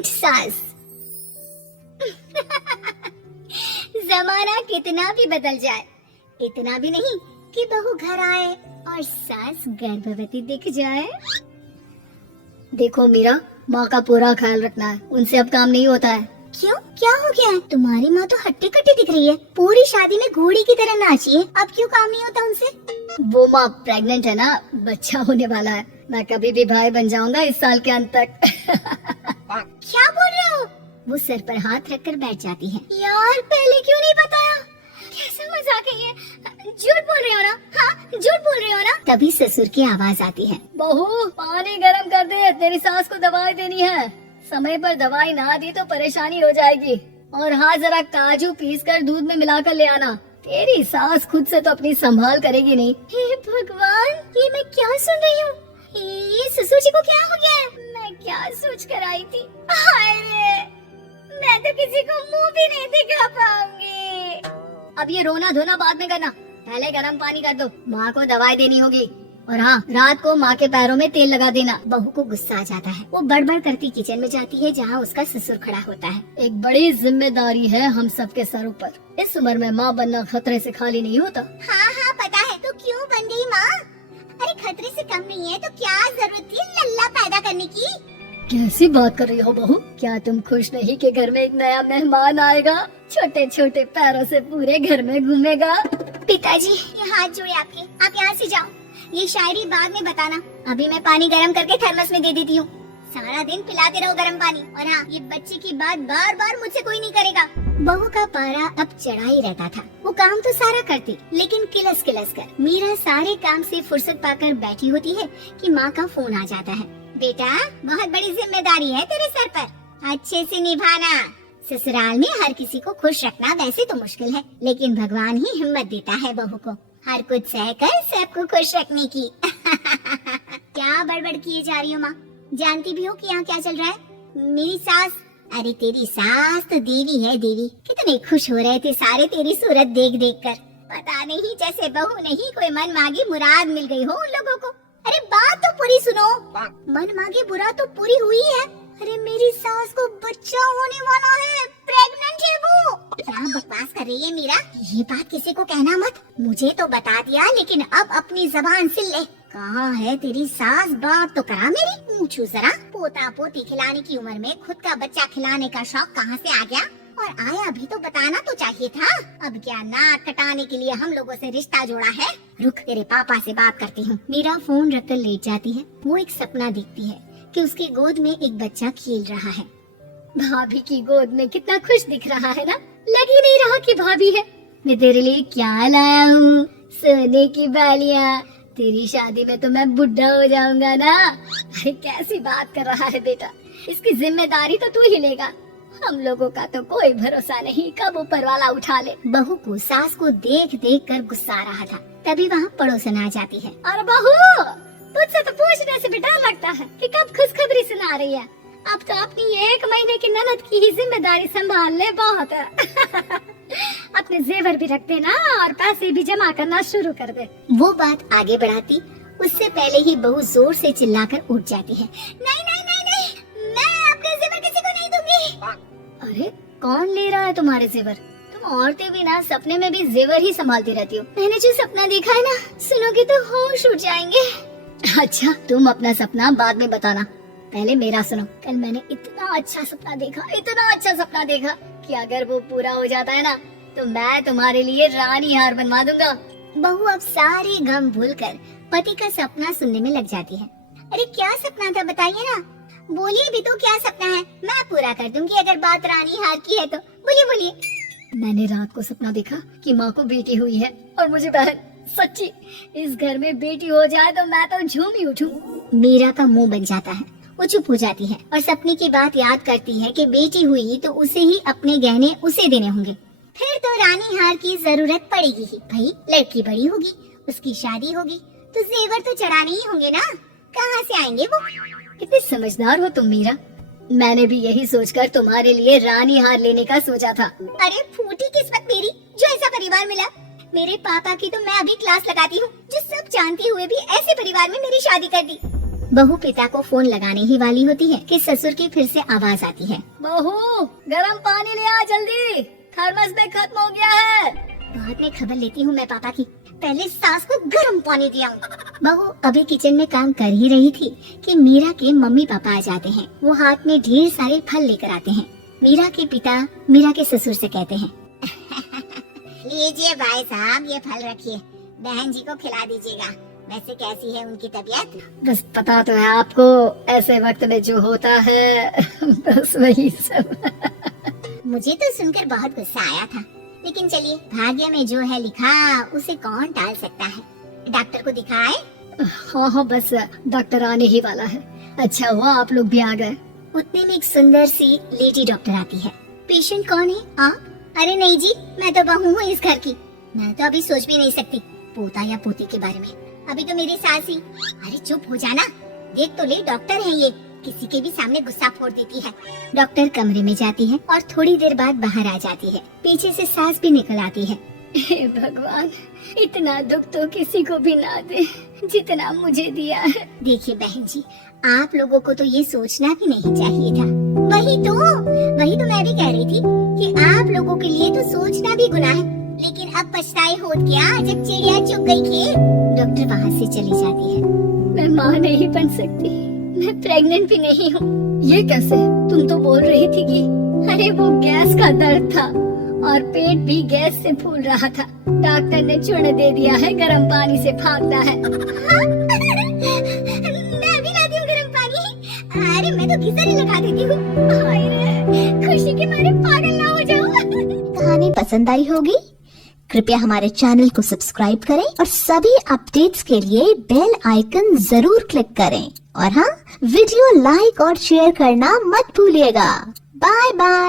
Cute सास। जमाना कितना भी बदल जाए, इतना भी नहीं कि बहू घर आए और सास गर्भवती दिख जाए। देखो मीरा, माँ का पूरा ख्याल रखना है, उनसे अब काम नहीं होता है। क्यों, क्या हो गया है? तुम्हारी माँ तो हट्टी कट्टी दिख रही है, पूरी शादी में घोड़ी की तरह नाची है, अब क्यों काम नहीं होता उनसे? वो माँ प्रेग्नेंट है ना, बच्चा होने वाला है, मैं कभी भी भाई बन जाऊंगा इस साल के अंत तक। क्या बोल रहे हो? वो सर पर हाथ रखकर बैठ जाती है। यार पहले क्यों नहीं बताया? कैसा मजाक है ये? झूठ बोल रहे हो ना? हाँ, झूठ बोल रहे हो ना? तभी ससुर की आवाज आती है। बहू, पानी गरम कर दे, तेरी सास को दवाई देनी है। समय पर दवाई ना दी तो परेशानी हो जाएगी। और हाँ, जरा काजू पीस कर दूध में मिलाकर ले आना, तेरी सास खुद से तो अपनी संभाल करेगी नहीं। हे भगवान, ये मैं क्या सुन रही हूँ? ये ससुर जी को क्या हो गया है? मैं क्या सोच कर आई थी? हाय रे, मैं तो किसी को मुंह भी नहीं दिखा पाऊंगी। अब ये रोना धोना बाद में करना, पहले गर्म पानी कर दो, माँ को दवाई देनी होगी। और हाँ, रात को माँ के पैरों में तेल लगा देना। बहू को गुस्सा आ जाता है, वो बड़बड़ करती किचन में जाती है जहाँ उसका ससुर खड़ा होता है। एक बड़ी जिम्मेदारी है हम सबके सरों पर, इस उम्र में माँ बनना खतरे से खाली नहीं होता। हाँ हाँ पता है, तो क्यों बन गई माँ? अरे खतरे से कम नहीं है तो क्या जरूरत थी लल्ला पैदा करने की? कैसी बात कर रही हो बहू? क्या तुम खुश नहीं कि घर में एक नया मेहमान आएगा, छोटे छोटे पैरों से पूरे घर में घूमेगा? पिताजी, ये हाथ जोड़े आपके, आप यहाँ से जाओ, ये शायरी बाद में बताना, अभी मैं पानी गरम करके थर्मस में दे देती हूँ। सारा दिन पिलाते रहो गर्म पानी। और हाँ, ये बच्चे की बात बार बार मुझसे कोई नहीं करेगा। बहू का पारा अब चढ़ा ही रहता था, वो काम तो सारा करती, लेकिन किलस किलस कर। मीरा सारे काम से फुर्सत पाकर बैठी होती है कि माँ का फोन आ जाता है। बेटा, बहुत बड़ी जिम्मेदारी है तेरे सर पर, अच्छे से निभाना। ससुराल में हर किसी को खुश रखना वैसे तो मुश्किल है, लेकिन भगवान ही हिम्मत देता है बहू को हर कुछ सहकर सबको खुश रखने की। क्या बड़बड़ किए जा रही हो माँ? जानती भी हो कि यहाँ क्या चल रहा है? मेरी सास, अरे तेरी सास तो देवी है देवी। कितने खुश हो रहे थे सारे तेरी सूरत देख देख कर। पता नहीं जैसे बहू नहीं कोई मन मांगी मुराद मिल गई हो उन लोगों को। अरे बात तो पूरी सुनो। मन मांगी मुराद तो पूरी हुई है। अरे मेरी सास को बच्चा होने वाला है, प्रेग्नेंट है वो। क्या बकवास कर रही है मीरा? ये बात किसी को कहना मत। मुझे तो बता दिया, लेकिन अब अपनी जबान सिल ले। कहाँ है तेरी सास? बात तो करा मेरी। पूछू जरा, पोता पोती खिलाने की उम्र में खुद का बच्चा खिलाने का शौक कहाँ से आ गया? और आया भी तो बताना तो चाहिए था। अब क्या नाक कटाने के लिए हम लोगों से रिश्ता जोड़ा है? रुक, तेरे पापा से बात करती हूँ। मीरा फोन रखकर लेट जाती है। वो एक सपना देखती है कि उसकी गोद में एक बच्चा खेल रहा है। भाभी की गोद में कितना खुश दिख रहा है ना? लग ही नहीं रहा कि भाभी है। मैं तेरे लिए क्या लाया हूँ, सोने की बालियाँ। तेरी शादी में तो मैं बुढ़ा हो जाऊंगा ना। अरे कैसी बात कर रहा है बेटा, इसकी जिम्मेदारी तो तू ही लेगा। हम लोगों का तो कोई भरोसा नहीं, कब ऊपर वाला उठा ले। बहू को सास को देख देख कर गुस्सा आ रहा था, तभी वहाँ पड़ोसन आ जाती है। और बहू, तुझसे तो पूछने से भी डर लगता है कि कब खुशखबरी सुना रही है। अब तो अपनी 1 महीने की ननद की ही जिम्मेदारी संभाल ले, बहुत है। अपने जेवर भी रख देना और पैसे भी जमा करना शुरू कर दे। वो बात आगे बढ़ाती उससे पहले ही बहू जोर से चिल्लाकर उठ जाती है। नहीं नहीं नहीं नहीं, मैं अपने जेवर किसी को नहीं दूंगी। अरे कौन ले रहा है तुम्हारे जेवर? तुम औरतें भी ना सपने में भी जेवर ही संभालती रहती हो। मैंने जो सपना देखा है ना, सुनोगे तो होश उड़ जाएंगे। अच्छा, तुम अपना सपना बाद में बताना, पहले मेरा सुनो। कल मैंने इतना अच्छा सपना देखा, इतना अच्छा सपना देखा कि अगर वो पूरा हो जाता है ना तो मैं तुम्हारे लिए रानी हार बनवा दूंगा। बहू अब सारे गम भूलकर पति का सपना सुनने में लग जाती है। अरे क्या सपना था बताइए ना, बोलिए भी तो क्या सपना है, मैं पूरा कर दूंगी अगर बात रानी हार की है तो। बोलिए बोलिए। मैंने रात को सपना देखा कि माँ को बेटी हुई है और मुझे बहन। सच्ची, इस घर में बेटी हो जाए तो मैं तो झूम ही उठूं। मीरा का मुंह बन जाता है, वो चुप हो जाती है और सपने की बात याद करती है कि बेटी हुई तो उसे ही अपने गहने उसे देने होंगे। फिर तो रानी हार की जरूरत पड़ेगी ही। भाई लड़की बड़ी होगी, उसकी शादी होगी तो जेवर तो चढ़ाने ही होंगे ना, कहाँ से आएंगे वो? कितने समझदार हो तुम मीरा। मैंने भी यही सोचकर तुम्हारे लिए रानी हार लेने का सोचा था। अरे फूटी किस्मत मेरी जो ऐसा परिवार मिला। मेरे पापा की तो मैं अभी क्लास लगाती हूँ, जो सब जानते हुए भी ऐसे परिवार में मेरी शादी कर दी। बहू पिता को फोन लगाने ही वाली होती है कि ससुर की फिर से आवाज आती है, बहू गरम पानी ले आ जल्दी, थर्मस में खत्म हो गया है। बाद में खबर लेती हूँ मैं पापा की, पहले सास को गर्म पानी दिया। बहू अभी किचन में काम कर ही रही थी कि मीरा के मम्मी पापा आ जाते हैं। वो हाथ में ढेर सारे फल लेकर आते हैं। मीरा के पिता मीरा के ससुर से कहते हैं, लीजिए भाई साहब, ये फल रखिए, बहन जी को खिला दीजिएगा। वैसे कैसी है उनकी तबीयत? बस पता तो है आपको, ऐसे वक्त में जो होता है बस वही सब। मुझे तो सुनकर बहुत गुस्सा आया था, लेकिन चलिए, भाग्य में जो है लिखा उसे कौन टाल सकता है। डॉक्टर को दिखाए? हाँ, बस डॉक्टर आने ही वाला है। अच्छा हुआ आप लोग भी आ गए। उतने में एक सुंदर सी लेडी डॉक्टर आती है। पेशेंट कौन है आप? अरे नहीं जी, मैं तो बहू हूँ इस घर की। मैं तो अभी सोच भी नहीं सकती पोता या पोती के बारे में। अभी तो मेरी सास ही। अरे चुप हो जाना, देख तो ले, डॉक्टर है ये, किसी के भी सामने गुस्सा फोड़ देती है। डॉक्टर कमरे में जाती है और थोड़ी देर बाद बाहर आ जाती है। पीछे से सास भी निकल आती है। हे भगवान, इतना दुख तो किसी को भी ना दे जितना मुझे दिया है। देखिए बहन जी, आप लोगों को तो ये सोचना भी नहीं चाहिए था। वही तो मैं भी कह रही थी कि आप लोगों के लिए तो सोचना भी गुनाह है, लेकिन अब पछताए होत क्या जब चिड़िया चुग गई खेत। डॉक्टर वहाँ से चली जाती है। मैं माँ नहीं बन सकती, मैं प्रेग्नेंट भी नहीं हूँ। ये कैसे? तुम तो बोल रही थी कि अरे वो गैस का दर्द था और पेट भी गैस से फूल रहा था। डॉक्टर ने चूर्ण दे दिया है, गर्म पानी से भागना है। मैं भी लाती हूँ गर्म पानी। अरे मैं तो गीजर ही लगा देती हूँ। हाय रे, खुशी के मारे पागल ना हो जाऊँ। कहानी पसंद आई होगी? कृपया हमारे चैनल को सब्सक्राइब करें और सभी अपडेट्स के लिए बेल आइकन जरूर क्लिक करें। और हाँ, वीडियो लाइक और शेयर करना मत भूलिएगा। Bye bye.